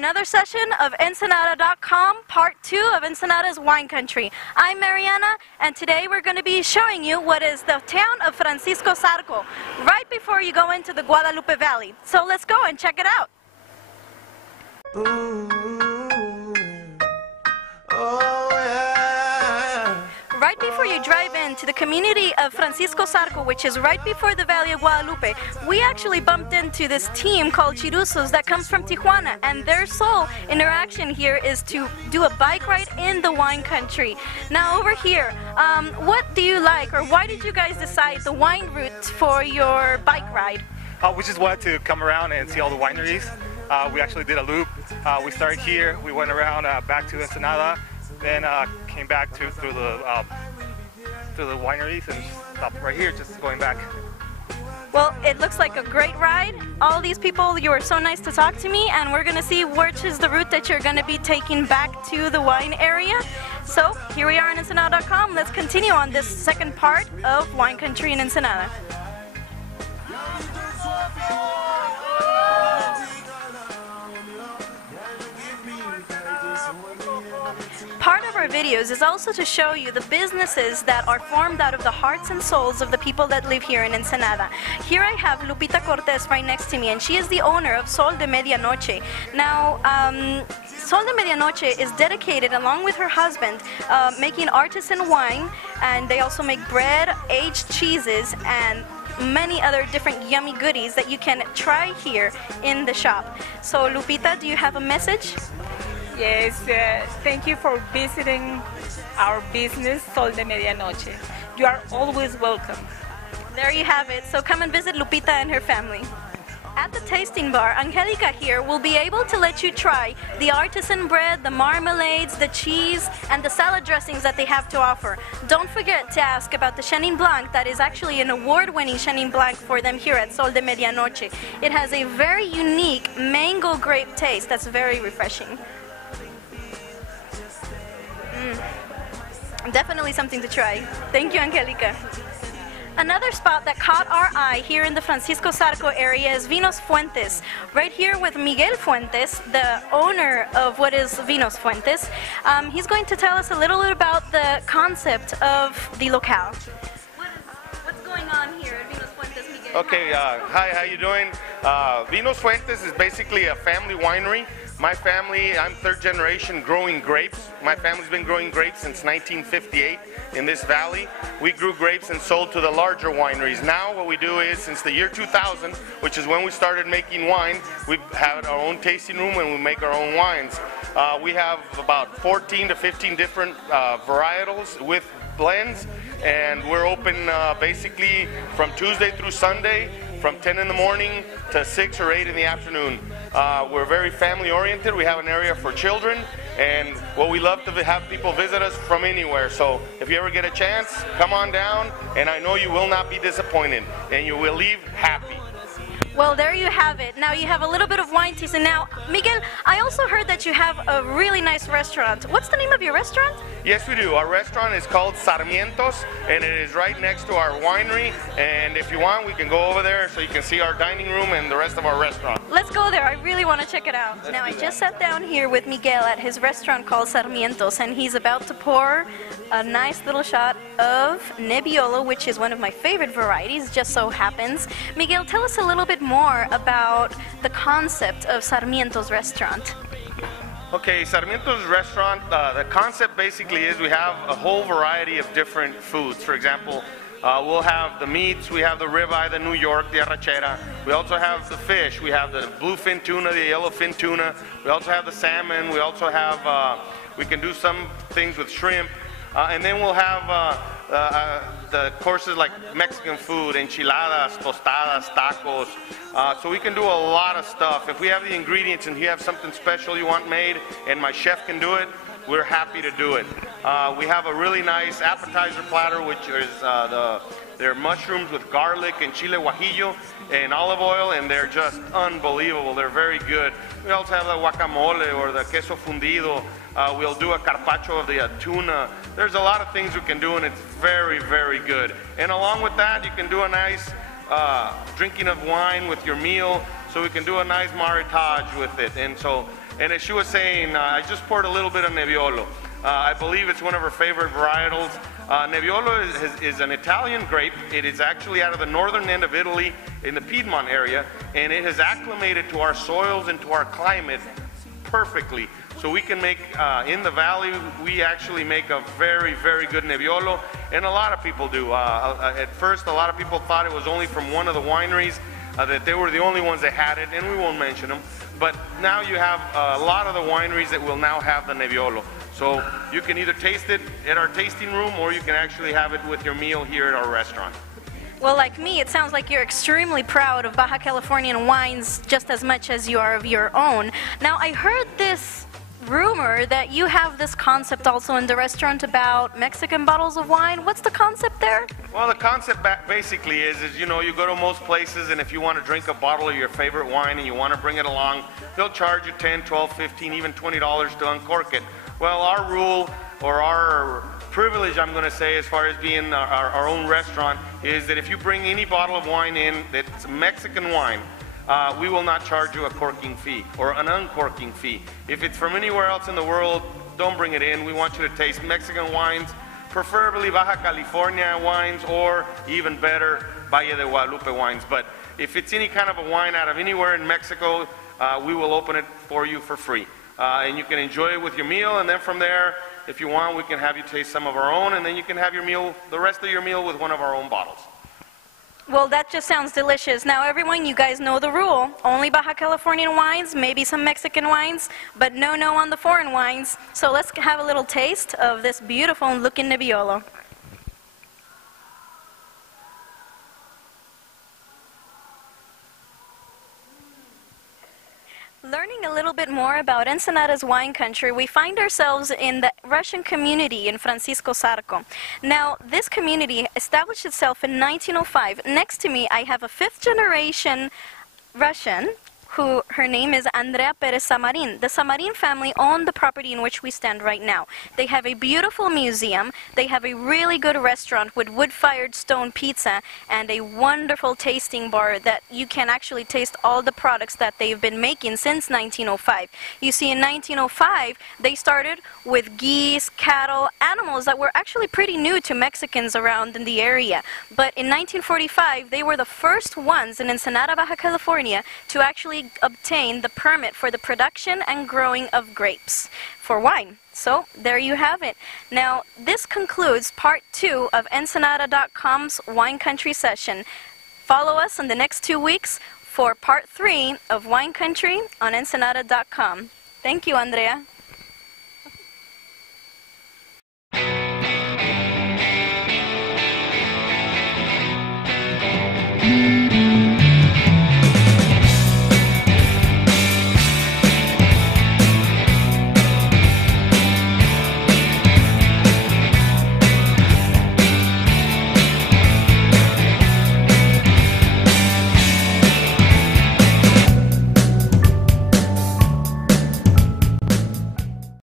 another session of Ensenada.com, part 2 of Ensenada's wine country. I'm Mariana, and today we're going to be showing you what is the town of Francisco Zarco, right before you go into the Guadalupe Valley. So let's go and check it out. Right before you drive into the community of Francisco Zarco, which is right before the Valley of Guadalupe, we actually bumped into this team called Chiruzos that comes from Tijuana, and their sole interaction here is to do a bike ride in the wine country. Now over here, what do you like, or why did you guys decide the wine route for your bike ride? We just wanted to come around and see all the wineries. We actually did a loop. We started here, we went around back to Ensenada, then came back through the wineries and stopped right here, just going back. Well, it looks like a great ride. All these people, you were so nice to talk to me, and we're going to see which is the route that you're going to be taking back to the wine area. So here we are on Ensenada.com. Let's continue on this second part of wine country in Ensenada. Part of our videos is also to show you the businesses that are formed out of the hearts and souls of the people that live here in Ensenada. Here I have Lupita Cortez right next to me, and she is the owner of Sol de Medianoche. Now, Sol de Medianoche is dedicated, along with her husband, making artisan wine, and they also make bread, aged cheeses, and many other different yummy goodies that you can try here in the shop. So Lupita, do you have a message? Yes, thank you for visiting our business, Sol de Medianoche. You are always welcome. There you have it. So come and visit Lupita and her family. At the tasting bar, Angelica here will be able to let you try the artisan bread, the marmalades, the cheese, and the salad dressings that they have to offer. Don't forget to ask about the Chenin Blanc that is actually an award-winning Chenin Blanc for them here at Sol de Medianoche. It has a very unique mango grape taste that's very refreshing. Definitely something to try. Thank you, Angelica. Another spot that caught our eye here in the Francisco Zarco area is Vinos Fuentes. Right here with Miguel Fuentes, the owner of what is Vinos Fuentes. He's going to tell us a little bit about the concept of the locale. What's going on here at Vinos Fuentes, Miguel? Okay, hi, how you doing? Vinos Fuentes is basically a family winery. My family, I'm third generation growing grapes. My family's been growing grapes since 1958 in this valley. We grew grapes and sold to the larger wineries. Now what we do is, since the year 2000, which is when we started making wine, we've had our own tasting room and we make our own wines. We have about 14 to 15 different varietals with blends, and we're open basically from Tuesday through Sunday, from 10 in the morning to 6 or 8 in the afternoon. We're very family oriented. We have an area for children, and we love to have people visit us from anywhere. So if you ever get a chance, come on down, and I know you will not be disappointed, and you will leave happy. Well, there you have it. Now you have a little bit of wine tasting. Now, Miguel, I also heard that you have a really nice restaurant. What's the name of your restaurant? Yes, we do. Our restaurant is called Sarmientos, and it is right next to our winery. And if you want, we can go over there so you can see our dining room and the rest of our restaurant. Let's go there. I really want to check it out. Now, I just sat down here with Miguel at his restaurant called Sarmientos, and he's about to pour a nice little shot of Nebbiolo, which is one of my favorite varieties, just so happens. Miguel, tell us a little bit more about the concept of Sarmientos restaurant. Okay, Sarmiento's restaurant, the concept basically is we have a whole variety of different foods. For example, we'll have the meats, we have the ribeye, the New York, the arrachera. We also have the fish, we have the bluefin tuna, the yellowfin tuna. We also have the salmon, we also have, we can do some things with shrimp. And then we'll have the courses like Mexican food, enchiladas, tostadas, tacos. So we can do a lot of stuff. If we have the ingredients and you have something special you want made and my chef can do it, we're happy to do it. We have a really nice appetizer platter, which is they're mushrooms with garlic and chile guajillo and olive oil, and they're just unbelievable. They're very good. We also have the guacamole or the queso fundido. We'll do a carpaccio of the tuna. There's a lot of things we can do, and it's very, very good. And along with that, you can do a nice drinking of wine with your meal. so we can do a nice maritage with it. And as she was saying, I just poured a little bit of Nebbiolo. I believe it's one of her favorite varietals. Nebbiolo is an Italian grape. It is actually out of the northern end of Italy in the Piedmont area, and it has acclimated to our soils and to our climate perfectly. So we can make, in the valley, we actually make a very, very good Nebbiolo, and a lot of people do. At first, a lot of people thought it was only from one of the wineries, that they were the only ones that had it, and we won't mention them. But now you have a lot of the wineries that will now have the Nebbiolo. So you can either taste it at our tasting room, or you can actually have it with your meal here at our restaurant. Well, like me, it sounds like you're extremely proud of Baja Californian wines just as much as you are of your own. Now, I heard this rumor that you have this concept also in the restaurant about Mexican bottles of wine. What's the concept there? Well, the concept basically is you know, you go to most places, and if you want to drink a bottle of your favorite wine and you want to bring it along, they'll charge you $10, $12, $15, even $20 to uncork it. Well, our rule, or our privilege, I'm going to say, as far as being our own restaurant, is that if you bring any bottle of wine in that's Mexican wine, we will not charge you a corking fee or an uncorking fee. If it's from anywhere else in the world, don't bring it in. We want you to taste Mexican wines, preferably Baja California wines, or even better, Valle de Guadalupe wines. But if it's any kind of a wine out of anywhere in Mexico, we will open it for you for free. And you can enjoy it with your meal, and then from there, if you want, we can have you taste some of our own, and then you can have your meal, the rest of your meal, with one of our own bottles. Well, that just sounds delicious. Now, everyone, you guys know the rule. Only Baja Californian wines, maybe some Mexican wines, but no on the foreign wines. So let's have a little taste of this beautiful looking Nebbiolo. Learning a little bit more about Ensenada's wine country, we find ourselves in the Russian community in Francisco Zarco. Now, this community established itself in 1905. Next to me, I have a fifth-generation Russian who her name is Andrea Perez Samarin. The Samarin family owned the property in which we stand right now. They have a beautiful museum, they have a really good restaurant with wood-fired stone pizza, and a wonderful tasting bar that you can actually taste all the products that they've been making since 1905. You see, in 1905, they started with geese, cattle, animals that were actually pretty new to Mexicans around in the area. But in 1945, they were the first ones in Ensenada, Baja California, to actually obtain the permit for the production and growing of grapes for wine. So there you have it. Now, this concludes part 2 of Ensenada.com's Wine Country session. Follow us in the next 2 weeks for part 3 of Wine Country on Ensenada.com. Thank you, Andrea.